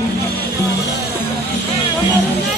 Thank you.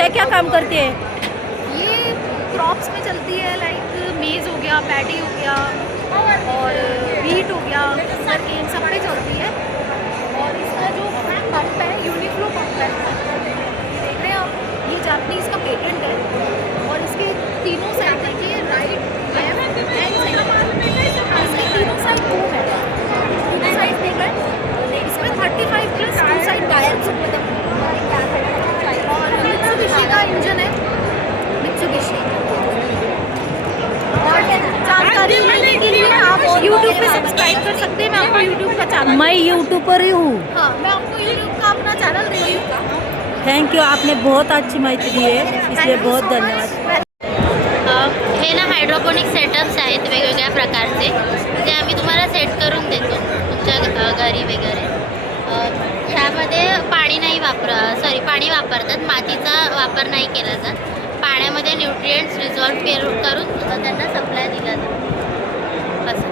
क्या क्या काम करती है? ये क्रॉप्स में चलती है लाइक मेज़ हो गया पैडी हो गया, और वीट हो गया सर सरकेन सब पे चलती है। और इसका जो पंप है यूनिफ्लो पंप है। ये देख रहे हैं आप, ये जापनीज का पेटेंट है। और इसके तीनों का इंजन है। मित्सुबिशी और जानकारी लेने के लिए आप YouTube पे सब्सक्राइब कर सकते हैं। मैं आपको YouTube का चैनल मैं यूट्यूब पर ही हूँ। हाँ मैं आपको YouTube का अपना चैनल दे रही हूँ। थँक यू आपने बहुत अच्छी माहिती दी आहे इसलिए बहुत धन्यवाद। हे ना हायड्रोपोनिक सेटअप्स आहेत वेगवेगळ्या प्रकारचे. जे आम्ही तुम्हाला सेट करून देतो तुमच्या घरी वगैरे. अ, पाणी नाही वापर सॉरी पाणी वापरतात. मातीचा वापर नाही केला जात. पाण्यामध्ये न्यूट्रिएंट्स रिझॉल्व करून त्यांना सप्लाय दिला जातो. असं.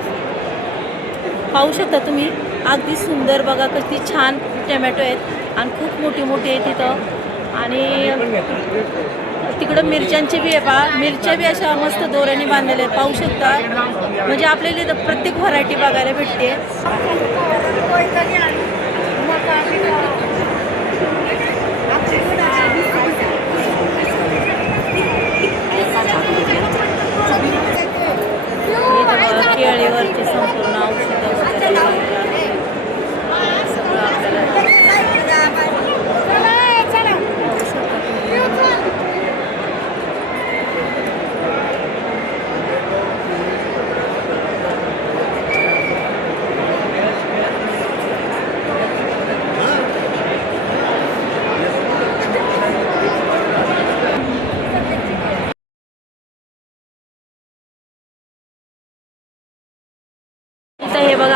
पाहू शकता तुम्ही अगदी सुंदर बघा किती छान टमॅटो आहेत आणि खूप मोठी मोठी आहे तिथं आणि तिकडं मिरच्यांची बी आहे पा मिरच्या बी अशा मस्त दोऱ्याने बांधलेल्या आहेत. पाहू शकता. म्हणजे आपल्याला इथं प्रत्येक व्हरायटी बघायला भेटते. Thank you.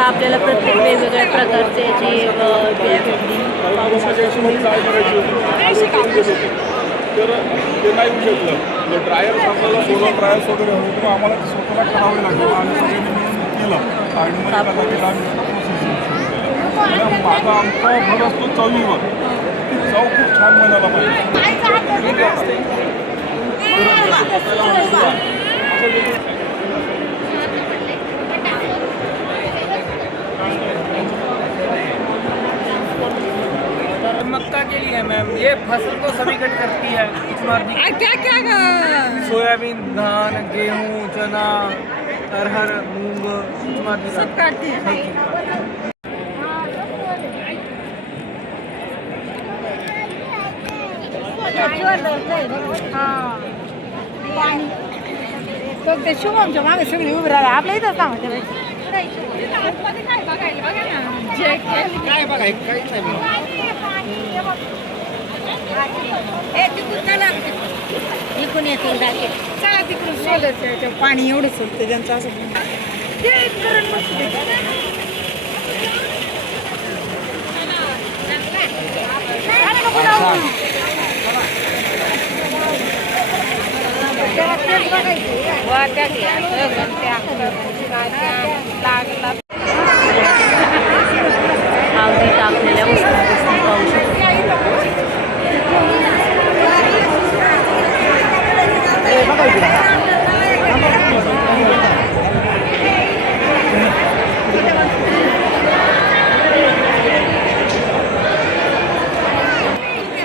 आपल्याला प्रत्येक वेगवेगळ्या प्रकारचे जे अ, तर ते नाही शकलं आपल्याला सोलर ड्रायर्स वगैरे होते आम्हाला स्वतःला करावे सगळ्यांनी मिळून केलं माझा आमचा भर असतो चवीवर ती चव खूप छान पाहिजे मक्का के लिए मैम। ये फ़सल को सभी कट करती है। क्या क्या सोयाबीन धान गेहूँ चना अरहर मूंग सब काटती है। तो ते शुभमच्या मागे सगळी उभी राहिली आपल्या इथं सांगते काय बघा काहीच नाही इकडून येतील चला तिकडून सोलर पाणी एवढं सोडतं त्यांचं असं लागला अगदी टाकलेल्या वस्तू वस्तू पाहू शकतो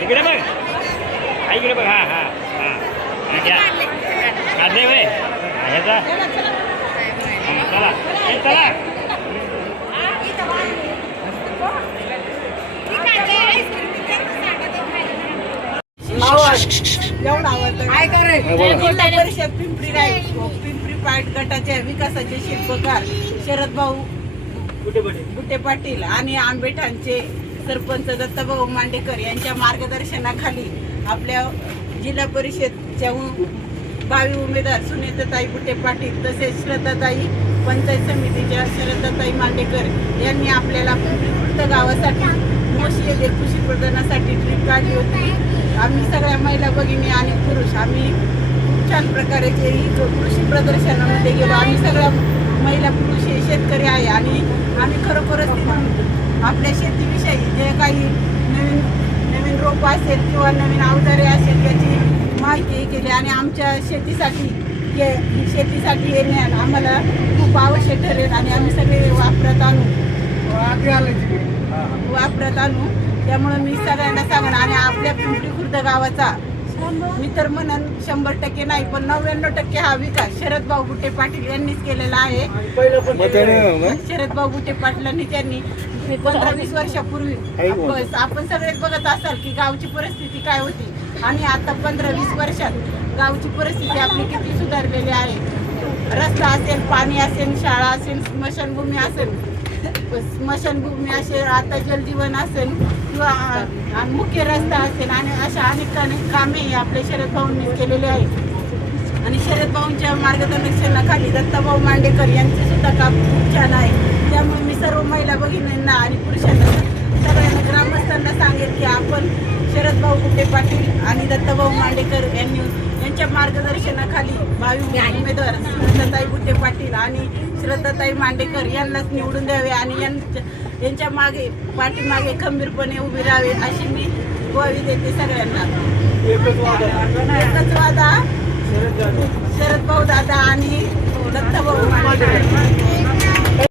इकडे बघ हा, इकडे बघ हा हा हा हा, घ्या काढले वय ह्याचा हा, चला ए, चला एवढा आवडतं काय करायचं परिषद पिंपरी राय पिंपरी पाट गटाच्या विकासाचे शिल्पकार शरद भाऊ पाटील आणि आंबेठांचे सरपंच दत्ताभाऊ मांडेकर यांच्या मार्गदर्शनाखाली आपल्या जिल्हा परिषदच्या उ- भावी उमेदवार सुनीताताई गुटे पाटील तसेच श्रद्धाताई पंचायत समितीच्या श्रद्धाताई मांडेकर यांनी आपल्याला गावासाठी मोशी येथे कृषी प्रदानासाठी ट्रीप काढली होती आम्ही सगळ्या महिला भगिनी आणि पुरुष आम्ही खूप छान प्रकारे ते जो कृषी प्रदर्शनामध्ये गेलो. आम्ही सगळ्या महिला पुरुष हे शेतकरी आहे आणि आम्ही खरोखरच आपल्या शेतीविषयी जे काही नवीन नवीन रोप असेल किंवा नवीन अवजारे असेल याची माहिती केली आणि आमच्या शेतीसाठी हे शेतीसाठी हे ज्ञान आम्हाला खूप आवश्यक ठरेल आणि आम्ही सगळे वापरत आणू. वापरत आणू त्यामुळे मी सगळ्यांना सांगणार आणि आपल्या पिंपरी खुर्द गावाचा मी तर म्हणन शंभर टक्के नाही पण नव्याण्णव टक्के हा विकास शरद भाऊ गुट्टे पाटील यांनीच केलेला आहे. शरद भाऊ गुट्टे पाटलांनी त्यांनी पंधरा वीस वर्षापूर्वी आपण आपण सगळेच बघत असाल की गावची परिस्थिती काय होती. आणि आता पंधरा वीस वर्षात गावची परिस्थिती आपली किती सुधारलेली आहे. रस्ता असेल पाणी असेल शाळा असेल स्मशानभूमी असेल स्मशानभूमी असेल आता जलजीवन असेल किंवा मुख्य रस्ता असेल आणि अशा अनेक अनेक कामे आपल्या शरद भाऊंनी केलेले आहेत. आणि शरद भाऊंच्या मार्गदर्शनाखाली दत्ताभाऊ मांडेकर यांचे सुद्धा काम खूप छान आहे. त्यामुळे मी सर्व महिला भगिनींना आणि पुरुषांना सगळ्यांना ग्रामस्थांना सांगेल की आपण शरद भाऊ कुठे पाटील आणि दत्ताभाऊ मांडेकर यांनी यांच्या मार्गदर्शनाखाली भावी उमेदवार श्रद्धाताई गुट्टे पाटील आणि श्रद्धाताई मांडेकर यांनाच निवडून द्यावे आणि यांच्या यांच्या मागे पाठीमागे खंबीरपणे उभी राहावे अशी मी ग्वाही देते सगळ्यांना. एकच वादा शरद भाऊ दादा आणि दत्ताभाऊ मांडेकर.